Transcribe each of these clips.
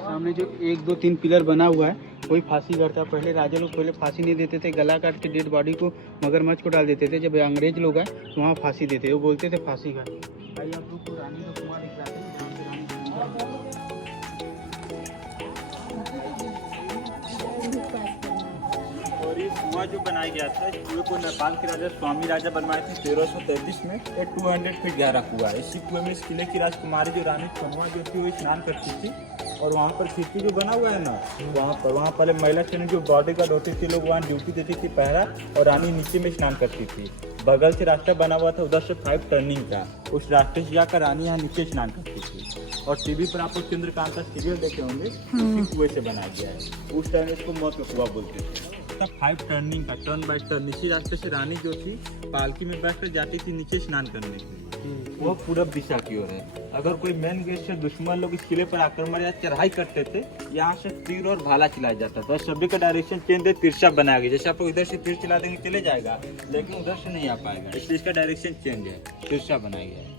सामने जो 1 2 3 पिलर बना हुआ है वही फांसी घर था। पहले राजा लोग पहले फांसी नहीं देते थे, गला काट के डेड बॉडी को मगरमच्छ को डाल देते थे। जब अंग्रेज लोग आए तो वहाँ फांसी देते, वो बोलते थे फांसी घर। भाई आप लोग को रानी का कुआं दिखलाते हैं जहाँ से रानी और ये कुआं जो बनाया गया था, इस कुएं को नेपाल के राजा स्वामी राजा बनवाए थे 1333 में। ये 200 फीट गहरा कुआं है। इसी कुएं में इस किले की राजकुमारी जो रानी छनुआ जो थी वो स्नान करती थी। और वहाँ पर खिड़की जो बना हुआ है ना, वहाँ पहले महिला श्रेणी जो बॉडी गार्ड होती थी, लोग वहाँ ड्यूटी देती थी पहरा, और रानी नीचे में स्नान करती थी। बगल से रास्ता बना हुआ था, उधर से 5 टर्निंग का, उस रास्ते से जाकर रानी यहाँ नीचे स्नान करती थी। और टीवी पर आप लोग चंद्रकांत का सीरियल देखे होंगे, उसी कुएं से बनाया गया है। उस टाइम इसको मौत का कुआं बोलते थे। 5 टर्निंग का, टर्न बाई टर्न, इसी रास्ते से रानी जो थी पालकी में बैठकर जाती थी नीचे स्नान करने के लिए। वो पूरब दिशा की ओर है। अगर कोई मेन गेट से दुश्मन लोग इस किले पर आक्रमण या चढ़ाई करते थे, यहाँ से तीर और भाला चलाया जाता था। सभी का डायरेक्शन चेंज है, तिरछा बनाया गया। जैसे आप लोग इधर से तीर चला देंगे चले जाएगा, लेकिन उधर से नहीं आ पाएगा, इसलिए इसका डायरेक्शन चेंज है, तिरछा बनाया गया है।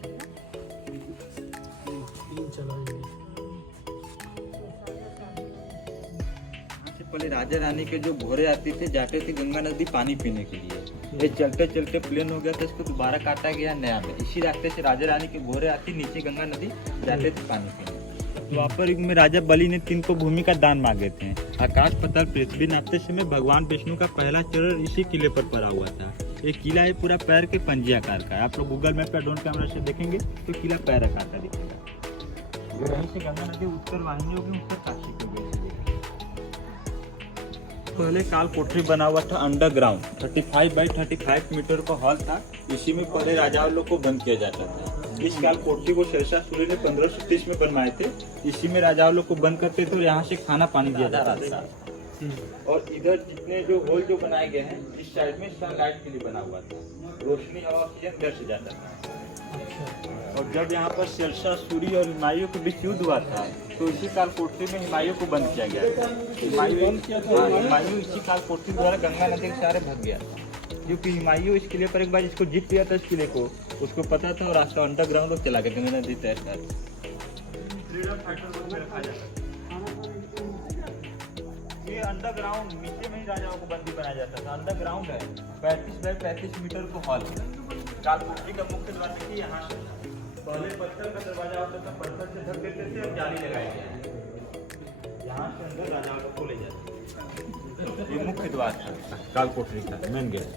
पहले राजा रानी के जो घोड़े आते थे जाते थे गंगा नदी पानी पीने के लिए। ये चलते चलते प्लेन हो गया था, इसको दोबारा काटा गया नया में। इसी रास्ते से राजा रानी के घोड़े आती नीचे गंगा नदी जाते थे पानी पीने। तो वहाँ पर युग में राजा बलि ने 3 को भूमि का दान मांगे थे। आकाश पाताल पृथ्वी नापते समय भगवान विष्णु का पहला चरण इसी किले पर पड़ा हुआ था। ये किला है पूरा पैर के पंजे आकार का है। आप लोग गूगल मैप पर ड्रोन कैमरा से देखेंगे तो किला पैर आकार का दिखेगा। यहीं से गंगा नदी उत्तर वाहिनी होगी, उत्तर काशी को गई। पहले काल कोठरी बना हुआ था अंडरग्राउंड, 35 बाई 35 मीटर का हॉल था। इसी में पहले राजाओं लोग को बंद किया जाता था। इस काल कोठरी को शेरशाह सूरी ने 1530 में बनवाए थे। इसी में राजाओं लोग को बंद करते थे और यहाँ से खाना पानी दिया जाता था। और इधर जितने जो होल जो बनाए गए हैं, इस साइड में सनलाइट के लिए बना हुआ था, रोशनी हवा ऑक्सीजन इधर से जाता था। और जब यहाँ पर शेरशाह सूरी और हुमायूं के बीच युद्ध हुआ था, तो इसी काल कोठरी में हुमायूं को बंद किया गया था। हुमायूं इसी काल कोठरी द्वारा गंगा नदी के सहारे भाग गया था। क्योंकि हुमायूं इस किले पर एक बार जिसको जीत लिया था इस किले को, उसको पता था और रास्ता अंडरग्राउंड लोग चला गया गंगा नदी तैर कर। ये अंडरग्राउंड नीचे में ही राजाओं को बंदी बनाया जाता था। अंडरग्राउंड है, 35 बाई 35 मीटर को हॉल। काल कोठरी का मुख्य द्वार देखिए यहाँ से। पहले पत्थर का दरवाजा होता था, पत्थर से ढक देते थे और जाली लगाई गई। यहाँ से अंदर राजाओं लोग को ले जाते। ये मुख्य द्वार था काल कोठरी का, मेन गेट।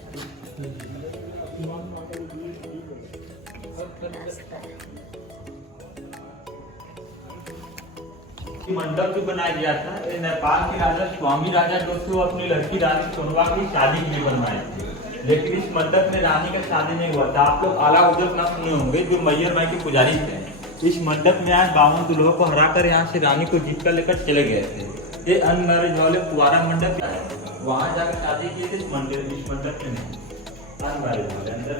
मंडप जो बनाया गया था, ये नेपाल के राजा स्वामी राजा जो थे वो अपनी लड़की रानी छनुआ की शादी के लिए बनवाए थे। लेकिन इस मंडप में रानी का शादी नहीं हुआ था। आप लोग आला उदक ना सुने होंगे, जो मैयर भाई के पुजारी थे। इस मंडप में आज 52 दुल्हों को हराकर यहाँ से रानी को जीत कर लेकर चले गए थे। ये अनमैरिज वाले कुआरा मंडप, वहाँ जाकर शादी किए थे। इस मंडप में नहीं, अनमैरिज वाले अंदर।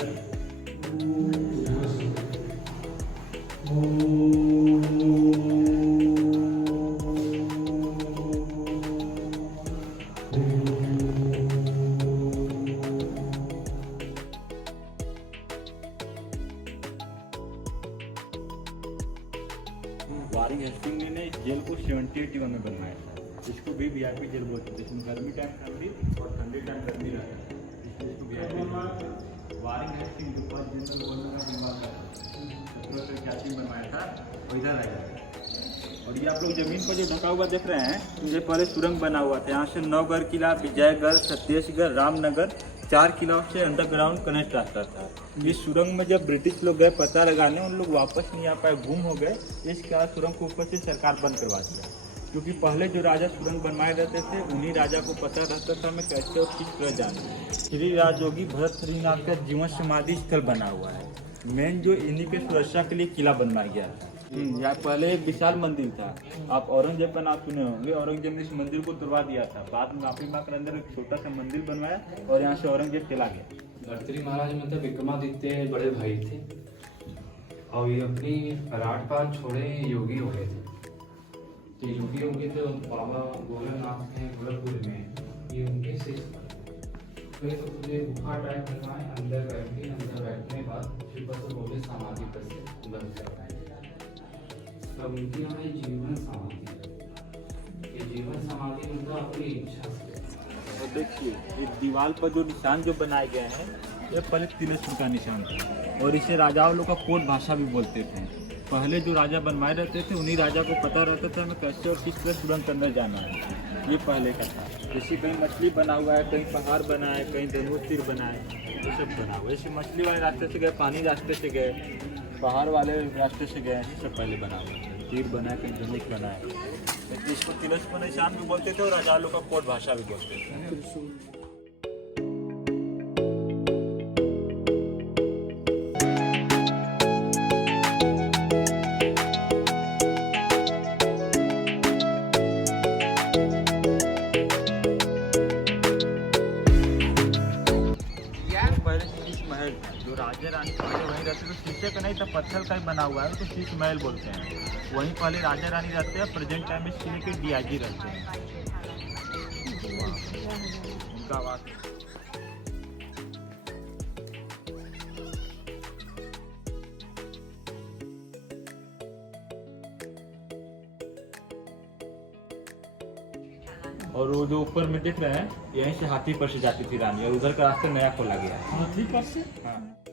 वारिंग हेस्टिंग ने इस जेल को 1781 में बनवाया था। इसको भी वीआईपी जेल बोलते थे। इसमें गर्मी टाइम ठंडी और ठंडी टाइम गर्मी रहता है, इसलिए इसको वीआईपी। वारिंग हेस्टिंग जो फर्स्ट जनरल गवर्नर का दिमाग था, 1781 बनवाया था, वो इधर रहेगा। और ये आप लोग जमीन पर जो ढका हुआ देख रहे हैं, ये पहले सुरंग बना हुआ था। यहाँ से नौगढ़ किला, विजयगढ़, सत्येशगढ़, रामनगर 4 किलों से अंडरग्राउंड कनेक्ट रहता था। इस सुरंग में जब ब्रिटिश लोग गए पता लगाने, उन लोग वापस नहीं आ पाए, गुम हो गए। इसके बाद सुरंग को ऊपर से सरकार बंद करवा दिया। क्योंकि पहले जो राजा सुरंग बनवाए रहते थे, उन्हीं राजा को पता रहता था मैं कैसे और किस तरह जाना। श्री राजयोगी भरत श्रीनाथ का जीवन समाधि स्थल बना हुआ है। मेन जो इन्हीं के सुरक्षा के लिए किला बनवाया गया था। यहाँ पहले एक विशाल मंदिर था। आप औरंगजेब का नाम सुने होंगे। औरंगजेब ने इस मंदिर को तुड़वा दिया था। बाद में माफी मांग कर अंदर एक छोटा सा मंदिर बनवाया और यहाँ से औरंगजेब चला गया। भर्तृहरि महाराज मतलब विक्रमादित्य बड़े भाई थे और ये अपनी राजपाट छोड़े योगी हो गए थे। तो योगी हो गए तो बाबा गोरखनाथ हैं गोरखपुर में, ये उनके शिष्य तो पूरे गुफा टाइप बनवाए। अंदर बैठने के बाद शिव को बोले समाधि पर से बंद करवाए। तब उनकी हमें जीवन समाधि जीवन समाधि मतलब अपनी इच्छा से। और देखिए ये दीवार पर जो निशान जो बनाए गए हैं ये पहले तिलस्म का निशान था और इसे राजाओं लोग का कोड भाषा भी बोलते थे। पहले जो राजा बनवाए रहते थे उन्हीं राजा को पता रहता था हमें कैसे और किस तरह तुरंत अंदर जाना है। ये पहले का था। जैसे कहीं मछली बना हुआ है, कहीं पहाड़ बना है, कहीं धनुष तीर बना है, ये सब बना हुआ है। जैसे मछली वाले रास्ते से गए, पानी रास्ते से गए, पहाड़ वाले रास्ते से गए, ये सब पहले बना हुआ है। तीर बना है, कहीं धनुष बना है। लेकिन इसको तिलस्म निशान भी बोलते थे और राजा लोग का कोड भाषा भी बोलते थे। पहले शीश महल था, जो राजा रानी पहले वहीं रहते तो शीशे का नहीं था, पत्थर का ही बना हुआ है तो शीश महल बोलते हैं। वहीं पहले राजा रानी रहते हैं। प्रेजेंट टाइम में इस किले के डीआईजी रहते हैं। उनका आवाज और वो जो ऊपर में दिख रहे हैं यहीं से हाथी पर से जाती थी रानी और उधर का रास्ता नया खोला गया है। हाथी पर से हाँ।